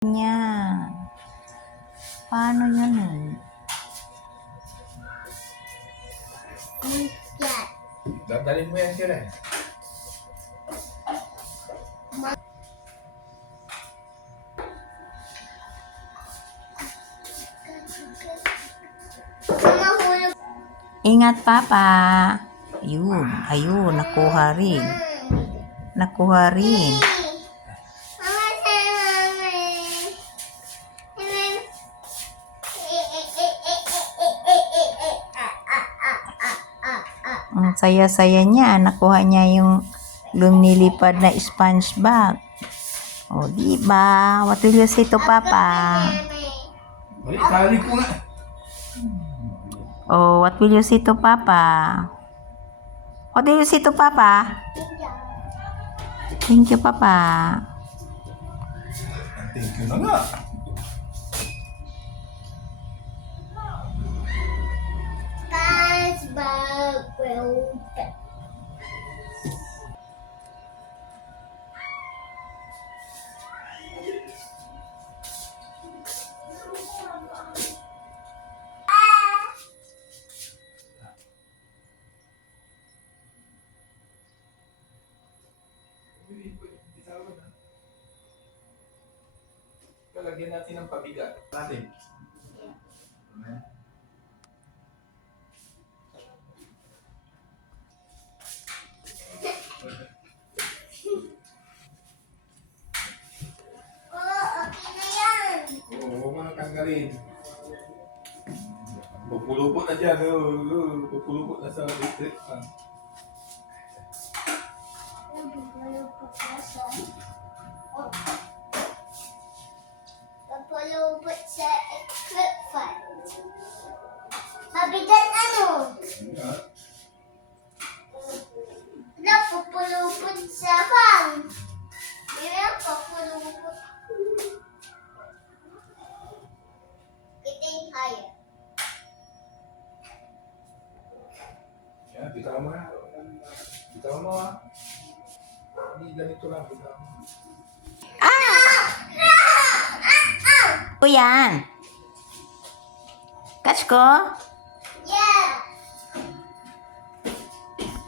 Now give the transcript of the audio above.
Niya. Paano yun eh? Dadalhin mo yan sila eh. Ingat, Papa. Ayun, nakuha rin. Nakuha rin. Ang saya-saya niya. Nakuha niya yung lumilipad na SpongeBob. O, diba? What will you say to Papa? Ay, kali ko nga. Oh, what will you say to Papa? What will you say to Papa? Thank you, Papa. Thank you na nga. Lagyan natin ng pabigat. Natin. Oo, huwag mo nang tanggalin. Pupulupot na dyan. Pupulupot na sa electric fan. Papalupot sa electric fan. Mabigat ano? Napupulupot sa fan. Papulupot. Getting higher. Yan, bitawan mo na. Bitawan mo ha. Hindi ganito lang. Bitawan mo. O yan. Catch ko.